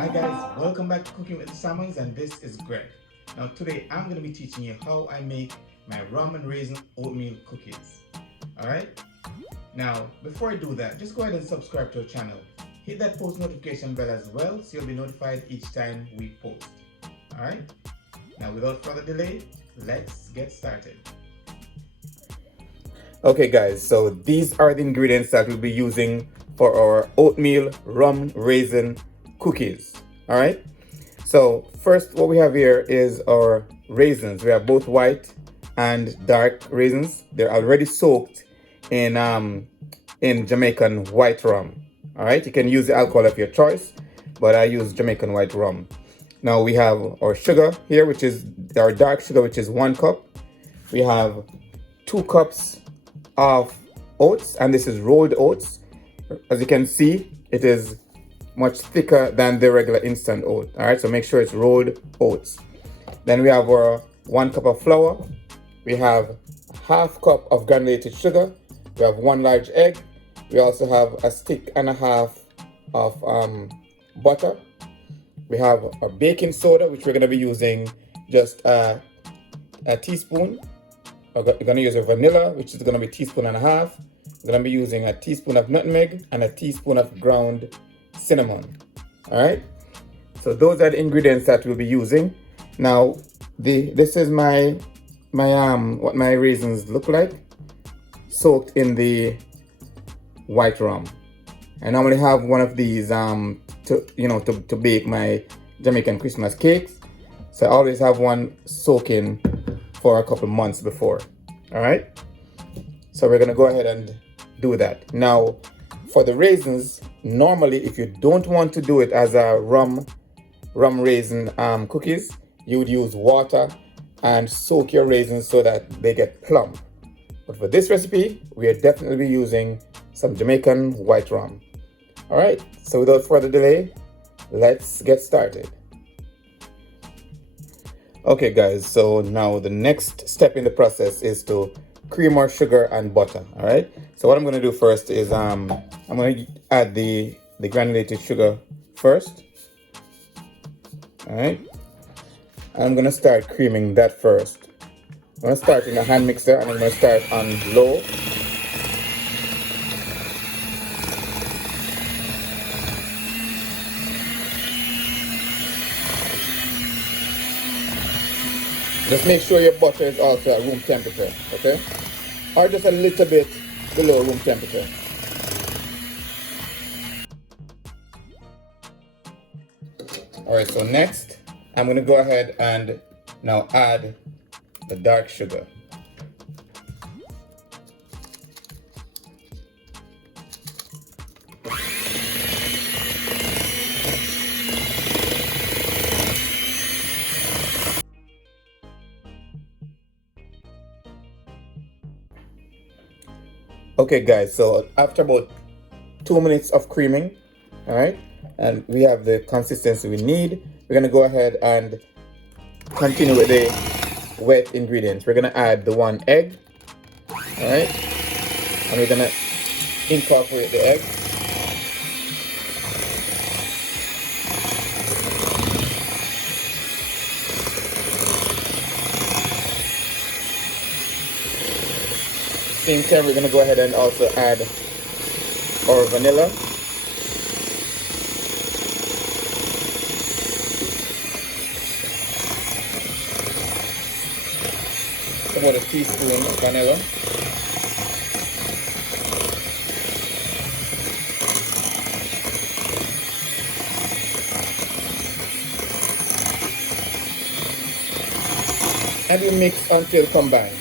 Hi guys, welcome back to Cooking with the Salmons, and this is Greg. Now today I'm going to be teaching you how I make my rum and raisin oatmeal cookies. Alright? Now before I do that, just go ahead and subscribe to our channel. Hit that post notification bell as well so you'll be notified each time we post. Alright? Now without further delay, let's get started. Okay guys, so these are the ingredients that we'll be using for our oatmeal rum raisin cookies. All right, so first what we have here is our raisins. We have both white and dark raisins. They're already soaked in Jamaican white rum. All right, you can use the alcohol of your choice, but I use Jamaican white rum. Now we have our sugar here, which is our dark sugar, which is 1 cup. We have 2 cups of oats, and this is rolled oats. As you can see, it is much thicker than the regular instant oat. All right, so make sure it's rolled oats. Then we have our 1 cup of flour. We have ½ cup of granulated sugar. We have 1 large egg. We also have a stick and a half of butter. We have our baking soda, which we're going to be using just a teaspoon. We're going to use a vanilla, which is going to be a teaspoon and a half. We're going to be using a teaspoon of nutmeg and a teaspoon of ground cinnamon. All right, so those are the ingredients that we'll be using. Now this is my what my raisins look like, soaked in the white rum. I normally have one of these to bake my Jamaican Christmas cakes, so I always have one soaking for a couple months before. All right, so we're gonna go ahead and do that. Now for the raisins, normally if you don't want to do it as a rum raisin cookies, you would use water and soak your raisins so that they get plump. But for this recipe, we are definitely using some Jamaican white rum. All right, so without further delay, let's get started. Okay guys, so now the next step in the process is to cream our sugar and butter. All right, so what I'm going to do first is I'm going to add the granulated sugar first. All right, I'm going to start creaming that first. I'm going to start in a hand mixer, and I'm going to start on low. Just make sure your butter is also at room temperature, okay? Or just a little bit below room temperature. All right, so next, I'm gonna go ahead and now add the dark sugar. Okay guys, so after about 2 minutes of creaming, all right, and we have the consistency we need, we're gonna go ahead and continue with the wet ingredients. We're gonna add the 1 egg, all right, and we're gonna incorporate the egg. Same time, we're gonna go ahead and also add our vanilla. About a teaspoon of vanilla. And we mix until combined.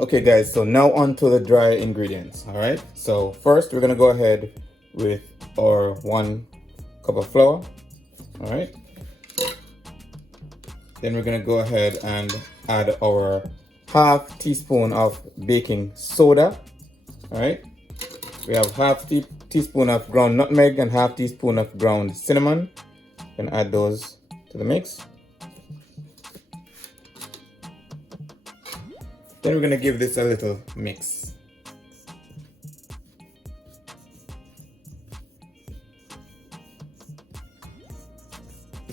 Okay guys, so now on to the dry ingredients. All right, so first we're gonna go ahead with our 1 cup of flour. All right, then we're gonna go ahead and add our ½ teaspoon of baking soda. All right, we have ½ teaspoon of ground nutmeg and ½ teaspoon of ground cinnamon. Can add those to the mix. Then we're gonna give this a little mix.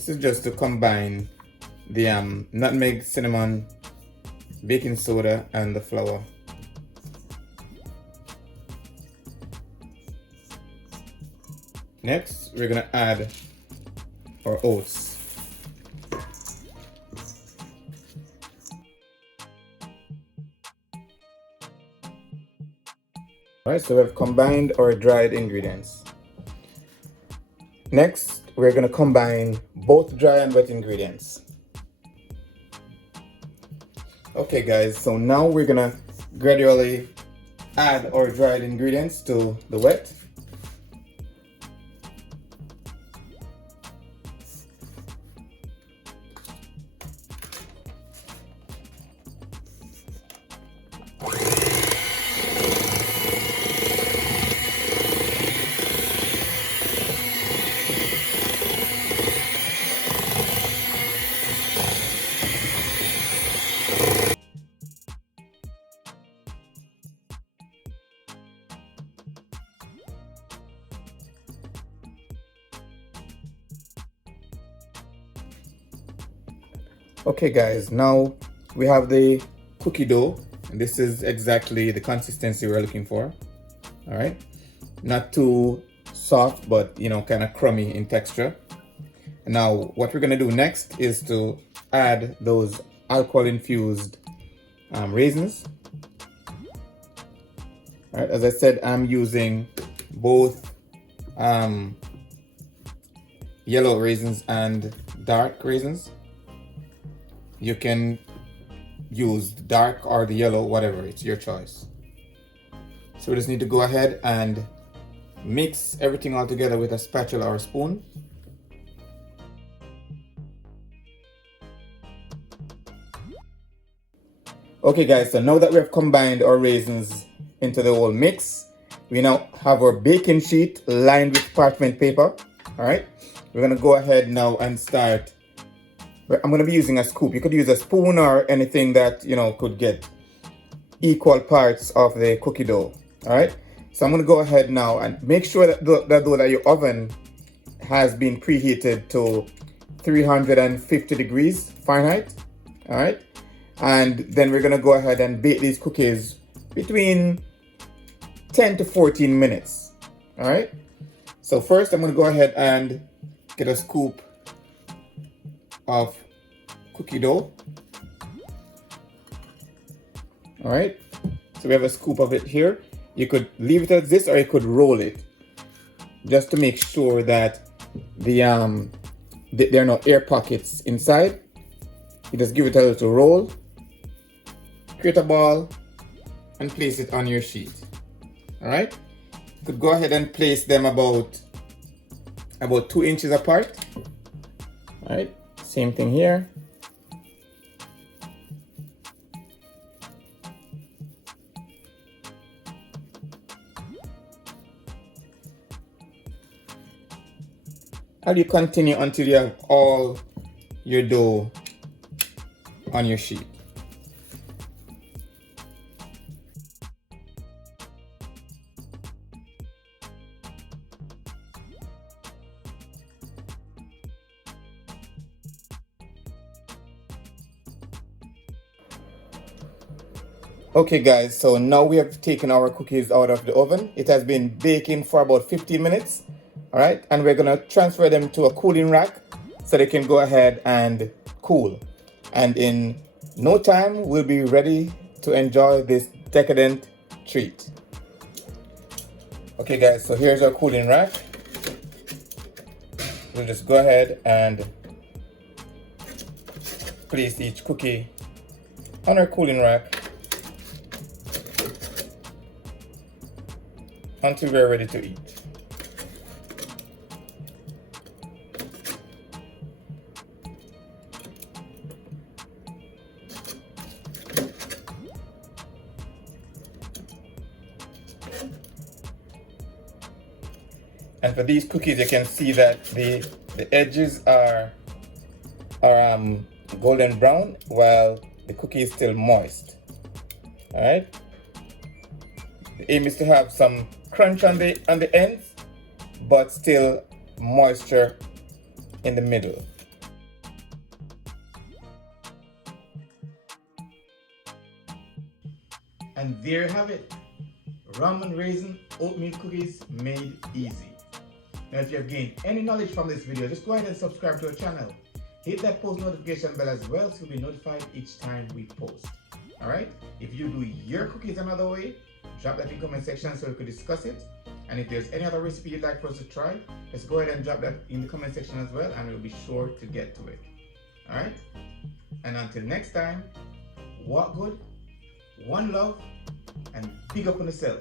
This is just to combine the nutmeg, cinnamon, baking soda, and the flour. Next, we're gonna add our oats. Alright, so we've combined our dried ingredients. Next, we're gonna combine both dry and wet ingredients. Okay guys, so now we're gonna gradually add our dried ingredients to the wet. Okay guys, now we have the cookie dough, and this is exactly the consistency we're looking for. All right, not too soft, but you know, kind of crummy in texture. Now what we're gonna do next is to add those alcohol infused raisins. All right, as I said, I'm using both yellow raisins and dark raisins. You can use the dark or the yellow, whatever, it's your choice. So we just need to go ahead and mix everything all together with a spatula or a spoon. Okay guys, so now that we have combined our raisins into the whole mix, we now have our baking sheet lined with parchment paper. All right, we're gonna go ahead now and start. I'm going to be using a scoop. You could use a spoon or anything that, you know, could get equal parts of the cookie dough. All right. So I'm going to go ahead now and make sure that that your oven has been preheated to 350 degrees Fahrenheit. All right. And then we're going to go ahead and bake these cookies between 10 to 14 minutes. All right. So first I'm going to go ahead and get a scoop of cookie dough. All right, so we have a scoop of it here. You could leave it as this, or you could roll it, just to make sure that there are no air pockets inside. You just give it a little roll, create a ball, and place it on your sheet. All right, you could go ahead and place them about 2 inches apart. All right. Same thing here. And you continue until you have all your dough on your sheet. Okay guys, so now we have taken our cookies out of the oven. It has been baking for about 15 minutes. All right, and we're gonna transfer them to a cooling rack so they can go ahead and cool. And in no time, we'll be ready to enjoy this decadent treat. Okay guys, so here's our cooling rack. We'll just go ahead and place each cookie on our cooling rack until we're ready to eat. And for these cookies, you can see that the edges are golden brown while the cookie is still moist. All right. The aim is to have some crunch on the ends, but still moisture in the middle. And there you have it. Rum and raisin oatmeal cookies made easy. Now if you have gained any knowledge from this video, just go ahead and subscribe to our channel. Hit that post notification bell as well so you'll be notified each time we post. Alright? If you do your cookies another way, drop that in the comment section so we could discuss it. And if there's any other recipe you'd like for us to try, just go ahead and drop that in the comment section as well and we'll be sure to get to it. Alright? And until next time, walk good, one love, and big up on yourself.